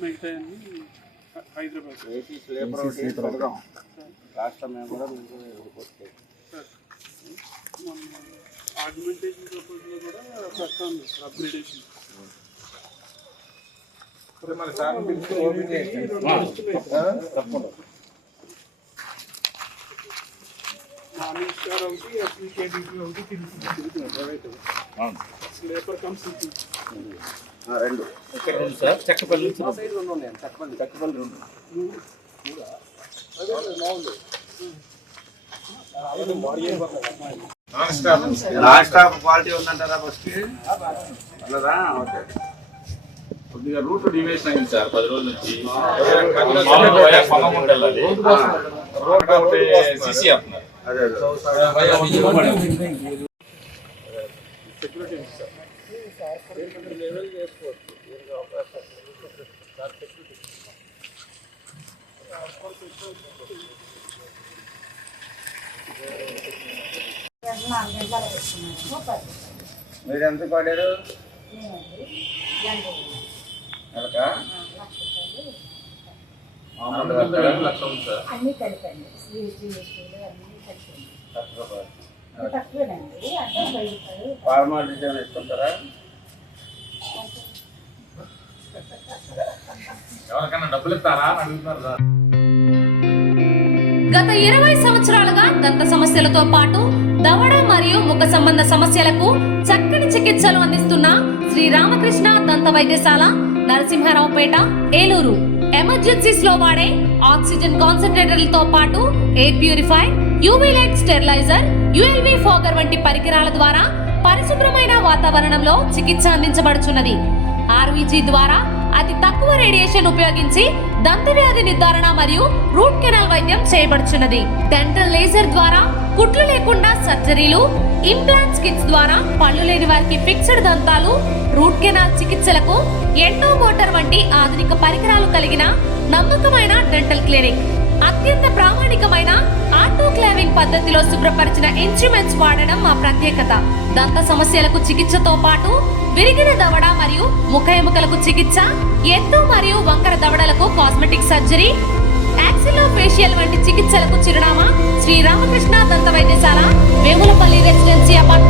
మిగతా హైదరాబాద్ రాష్ట్రం కూడా ఆగ్మెంటేషన్ ప్రపోజల్లో కూడా ప్రస్తావన అప్గ్రేడేషన్ మన సార్ నామినిస్టార్ ఒకటి అప్లికేటివ్ ఒకటి తిరుగుతుంది ప్రైవేట్ స్లీపర్ కమ్స్ రెండు ఇక్కడ రెండు సార్ చక్కపల్లి రెండు ఉన్నాయి. చక్కపల్లి రెండు నాన్ స్టాప్ క్వాలిటీ ఉందంటారా ఫస్ట్ అన్నదా? ఓకే. కొద్దిగా రూట్ డివేషన్ అయింది సార్ 10 రోజుల నుంచి. సిసి అంటున్నారు. సెక్యూరిటీ లెవెల్ చేసుకోవచ్చు. మీరు ఎంత పడారు? అన్ని కలిపండి, తక్కువేనండి. ఫార్మాలిటీస్ ఏమైనా ఇస్తుంటారా? ఎవరికైనా డబ్బులు ఇస్తారా అని అడుగుతున్నారు సార్. గత 20 సంవత్సరాలుగా దంత సమస్యలతో పాటు దవడ మరియు ముఖ సంబంధ సమస్యలకు చక్కని చికిత్సలు అందిస్తున్న శ్రీ రామకృష్ణ దంత వైద్యశాల, నరసింహారావుపేట, ఏలూరు. ఎమర్జెన్సీస్ లో వాడే ఆక్సిజన్ కాన్సంట్రేటర్లతో పాటు air purifier, UV light steriliser, ULV fogger వంటి పరికరాల ద్వారా పరిశుభ్రమైన వాతావరణంలో చికిత్స అందించబడుచున్నది. ఆర్వీజీ ద్వారా అతి తక్కువ రేడియేషన్ ఉపయోగించి దంత వ్యాధి నిర్ధారణ మరియు రూట్ కెనాల్ వైద్యం చేయబడుచున్నది. డెంటల్ లేజర్ ద్వారా కుట్లు లేకుండా సర్జరీలు, ఇంప్లాంట్స్ కిట్స్ ద్వారా పళ్ళు లేని వారికి ఫిక్స్డ్ దంతాలు, రూట్ కెనాల్ చికిత్సలకు ఎండో మోటార్ వంటి ఆధునిక పరికరాలు కలిగిన నమ్మకమైన డెంటల్ క్లినిక్. అత్యంత ప్రామాణికమైన ఆటోక్లావింగ్ పద్ధతిలో శుభ్రపరిచిన ఇన్స్ట్రుమెంట్స్ వాడడం మా ప్రత్యేకత. దంత సమస్యలకు చికిత్సతో పాటు విరిగిన దవడ మరియు ముఖ ఎముకలకు చికిత్స, ఎత్తు మరియు వంకర దవడలకు కాస్మెటిక్ సర్జరీ, యాక్సిలోఫేషియల్ వంటి చికిత్సలకు చిరునామా శ్రీ రామకృష్ణ దంత వైద్యశాల, వేములపల్లి రెసిడెన్సీ అపార్ట్మెంట్.